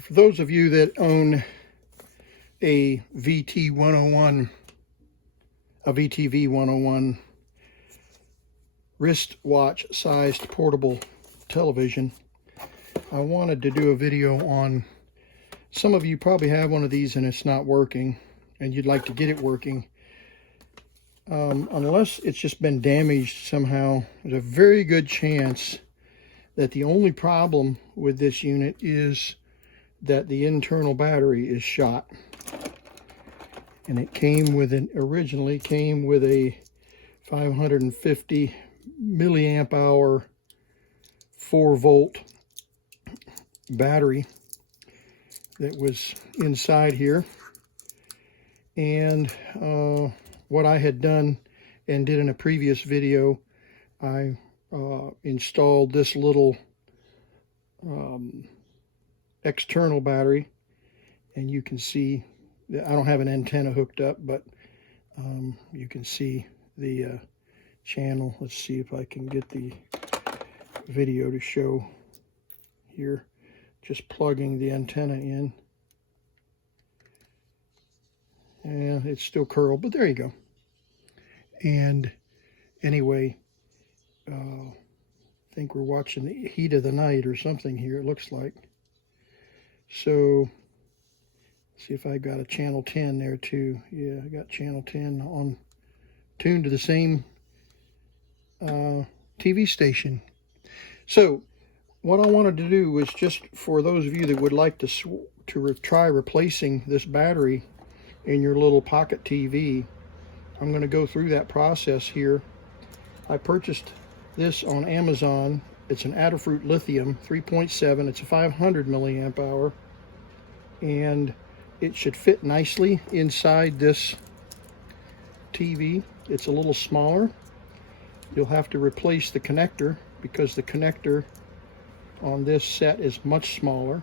For those of you that own a VT-101, a VTV-101 wrist-watch-sized portable television, I wanted to do a video on, some of you probably have one of these and it's not working, and you'd like to get it working. Unless it's just been damaged somehow, there's a very good chance that the only problem with this unit is that the internal battery is shot. And it came with originally came with a 550 milliamp hour 4-volt battery that was inside here. And what I had done and did in a previous video, I installed this little external battery, and you can see that I don't have an antenna hooked up, but you can see the channel. Let's see if I can get the video to show here. Just plugging the antenna in. And it's still curled, but there you go. And anyway, I think we're watching the heat of the night or something here, it looks like. So, see if I got a channel 10 there too. Yeah, I got channel 10 on, tuned to the same TV station. So, what I wanted to do was just for those of you that would like to try replacing this battery in your little pocket TV, I'm going to go through that process here. I purchased this on Amazon. It's an Adafruit lithium 3.7. It's a 500 milliamp hour, and it should fit nicely inside this TV. It's a little smaller. You'll have to replace the connector because the connector on this set is much smaller,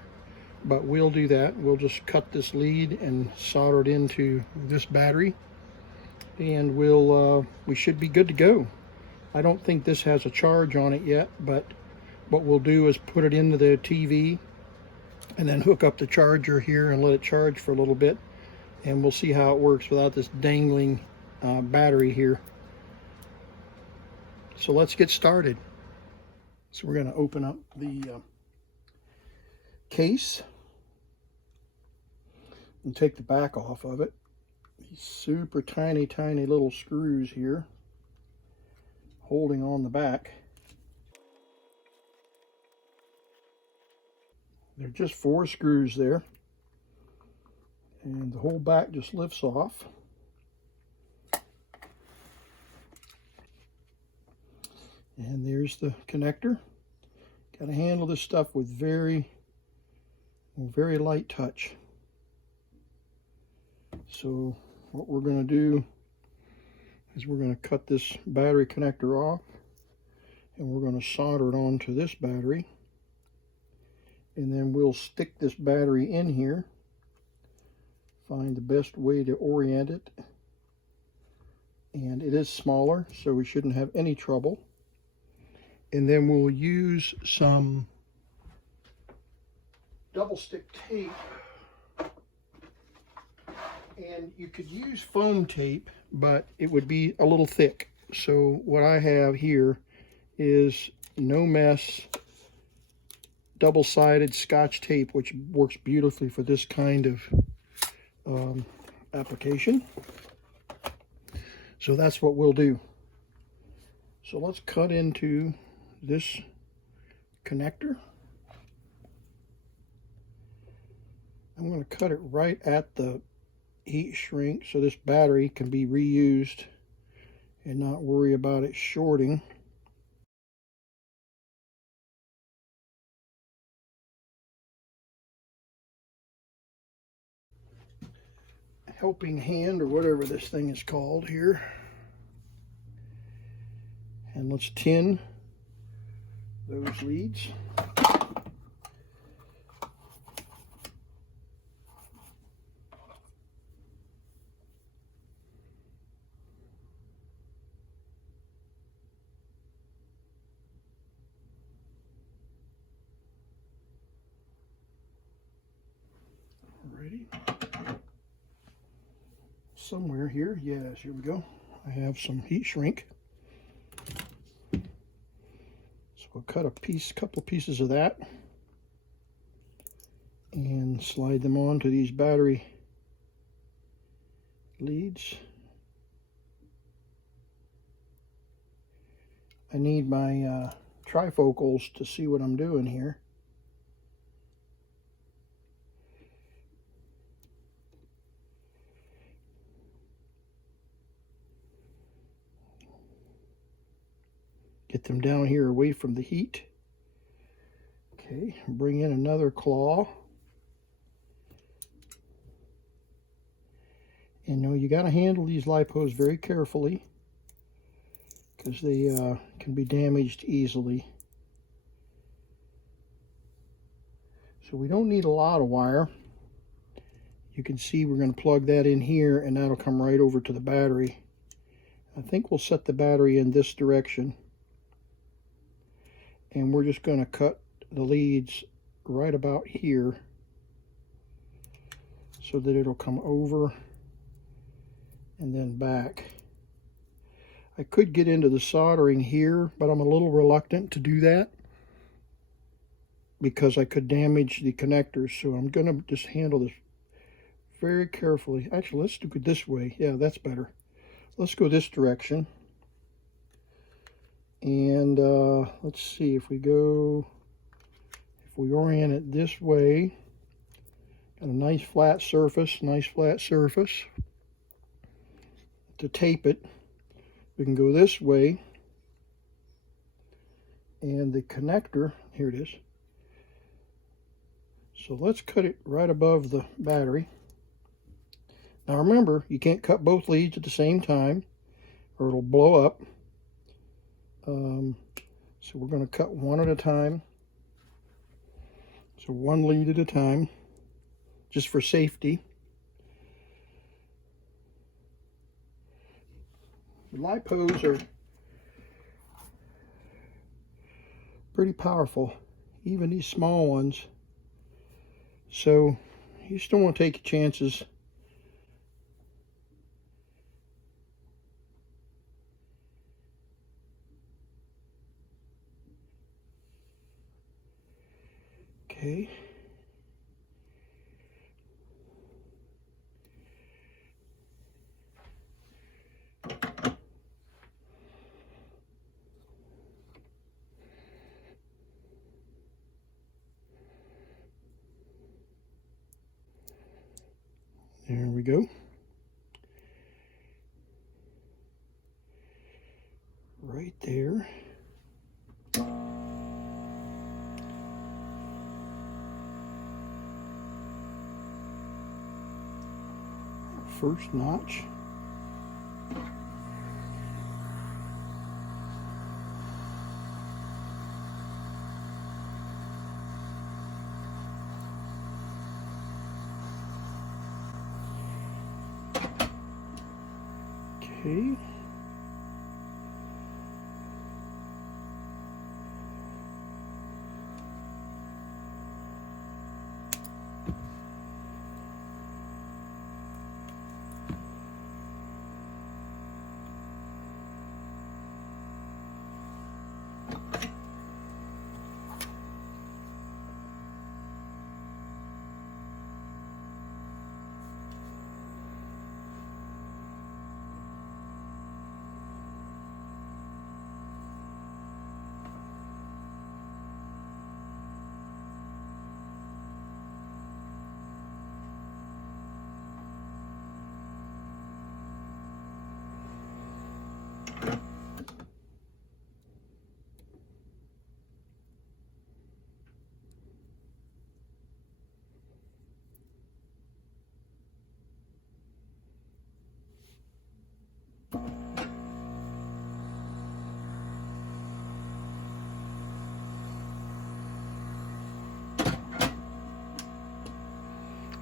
but we'll do that. We'll just cut this lead and solder it into this battery, and we should be good to go. I don't think this has a charge on it yet, but what we'll do is put it into the TV and then hook up the charger here and let it charge for a little bit, and we'll see how it works without this dangling battery here. So let's get started. So we're going to open up the case and take the back off of it. These super tiny little screws here holding on the back. They're just 4 screws there, and the whole back just lifts off. And there's the connector. Got to handle this stuff with very light touch. So what we're going to do is we're going to cut this battery connector off, and we're going to solder it onto this battery, and then we'll stick this battery in here, find the best way to orient it, and it is smaller, so we shouldn't have any trouble. And then we'll use some double stick tape, and you could use foam tape, but it would be a little thick. So what I have here is No Mess double-sided Scotch tape, which works beautifully for this kind of application. So that's what we'll do. So let's cut into this connector. I'm going to cut it right at the heat shrink so this battery can be reused and not worry about it shorting. Helping hand, or whatever this thing is called here. And let's tin those leads. see. Somewhere here, yes, here we go. I have some heat shrink. So we'll cut a couple of pieces of that and slide them onto these battery leads. I need my trifocals to see what I'm doing here. Get them down here away from the heat. Okay, bring in another claw. And you got to handle these lipos very carefully, because they can be damaged easily. So we don't need a lot of wire. You can see we're going to plug that in here, and that'll come right over to the battery. I think we'll set the battery in this direction. And we're just going to cut the leads right about here so that it'll come over and then back. I could get into the soldering here, but I'm a little reluctant to do that because I could damage the connectors. So I'm going to just handle this very carefully. Actually, let's do it this way. Yeah, that's better. Let's go this direction. And let's see, if we orient it this way, got a nice flat surface. To tape it, we can go this way, and the connector, here it is. So let's cut it right above the battery. Now remember, you can't cut both leads at the same time or it'll blow up. So we're going to cut one at a time. So one lead at a time, just for safety. The lipos are pretty powerful, even these small ones. So you just don't want to take chances. Okay. There we go. Right there. First notch. Okay.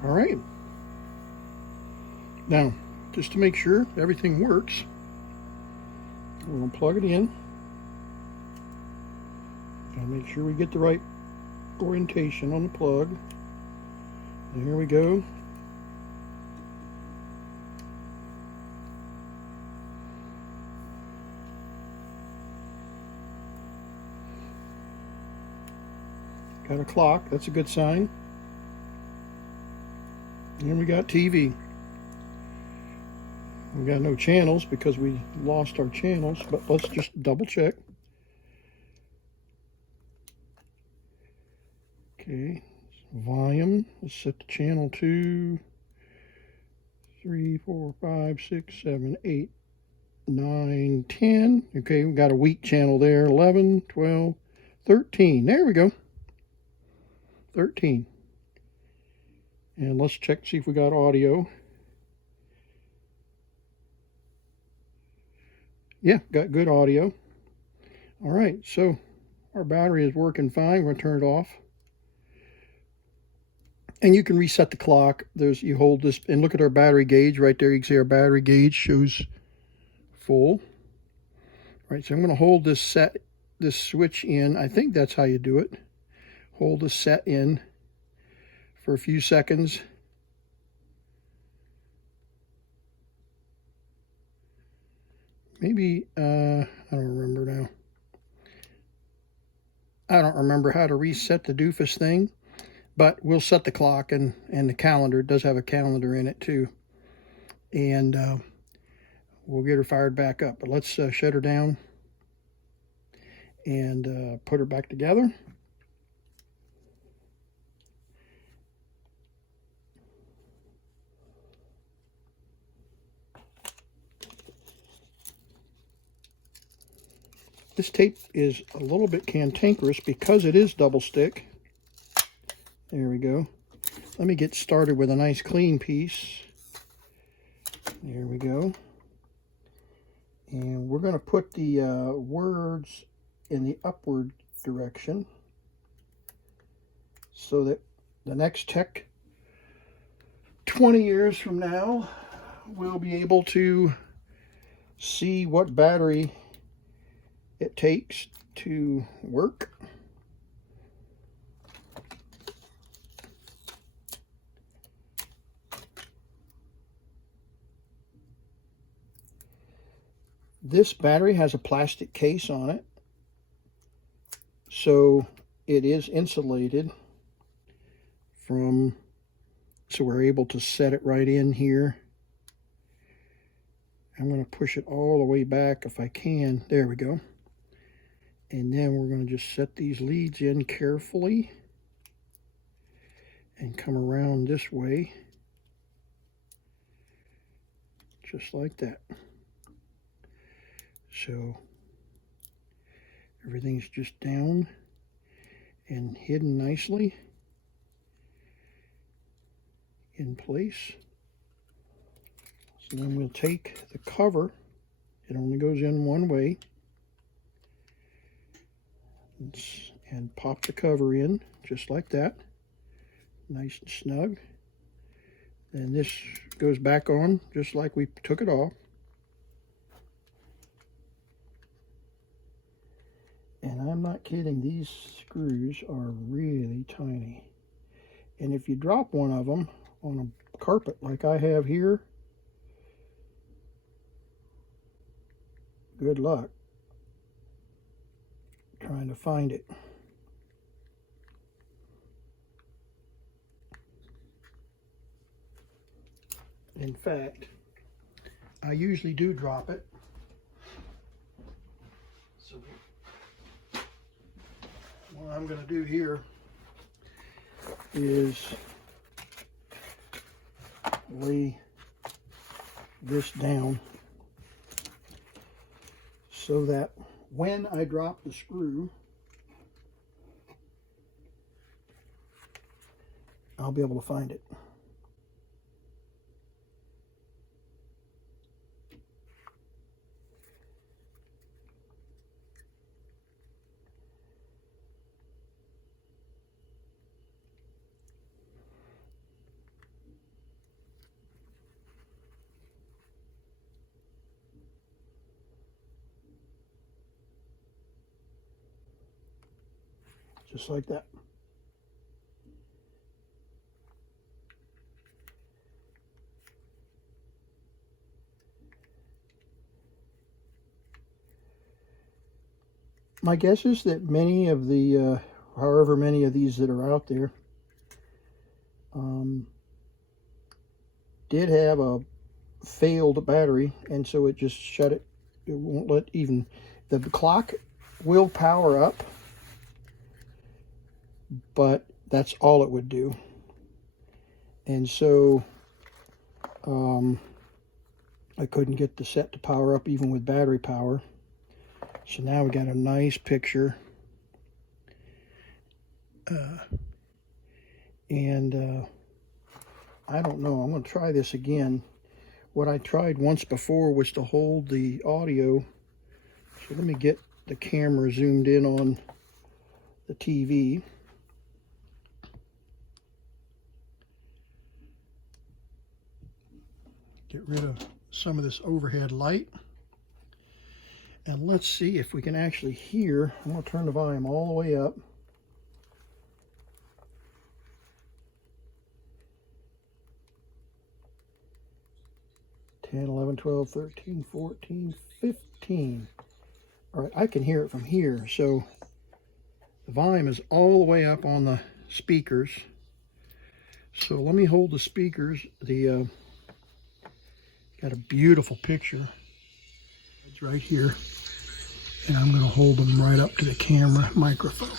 All right. Now, just to make sure everything works, we're going to plug it in. Gotta make sure we get the right orientation on the plug. And here we go. Got a clock, that's a good sign. And we got TV. We got no channels because we lost our channels, but let's just double check. Okay, volume, let's set the channel to 3, 4, 5, 6, 7, 8, 9, 10. Okay, we got a weak channel there. 11, 12, 13. There we go. 13. And let's check, see if we got audio. Yeah, got good audio. All right, so our battery is working fine. We're going to turn it off. And you can reset the clock. You hold this and look at our battery gauge right there. You can see our battery gauge shows full. All right, so I'm going to hold this switch in. I think that's how you do it. Hold the set in for a few seconds. Maybe, I don't remember now. I don't remember how to reset the doofus thing, but we'll set the clock and the calendar. It does have a calendar in it too. And we'll get her fired back up. But let's shut her down and put her back together. This tape is a little bit cantankerous because it is double stick. There we go. Let me get started with a nice clean piece. There we go. And we're going to put the words in the upward direction so that the next tech 20 years from now will be able to see what battery it takes to work. This battery has a plastic case on it, so it is insulated from, so we're able to set it right in here. I'm going to push it all the way back if I can. There we go. And then we're going to just set these leads in carefully and come around this way, just like that. So everything's just down and hidden nicely in place. So then we'll take the cover. It only goes in one way. And pop the cover in just like that, nice and snug. And this goes back on just like we took it off. And I'm not kidding, these screws are really tiny. And if you drop one of them on a carpet like I have here, good luck trying to find it. In fact, I usually do drop it. So what I'm going to do here is lay this down so that when I drop the screw, I'll be able to find it. Just like that. My guess is that many of the however many of these that are out there. Did have a failed battery, and so it just shut it. It won't let even, the clock will power up, but that's all it would do. And so I couldn't get the set to power up even with battery power. So now we got a nice picture. I don't know, I'm going to try this again. What I tried once before was to hold the audio. So let me get the camera zoomed in on the TV. Get rid of some of this overhead light. And let's see if we can actually hear. I'm going to turn the volume all the way up. 10, 11, 12, 13, 14, 15. All right, I can hear it from here. So the volume is all the way up on the speakers. So let me hold the speakers. Got a beautiful picture. It's right here. And I'm going to hold them right up to the camera microphone.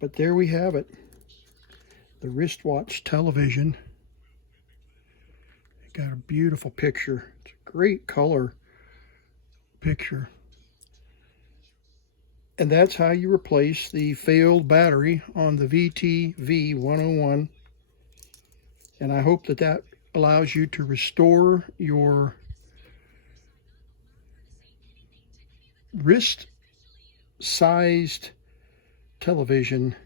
But there we have it, the wristwatch television. Got a beautiful picture. It's a great color picture. And that's how you replace the failed battery on the VTV-101. And I hope that that allows you to restore your wrist-sized television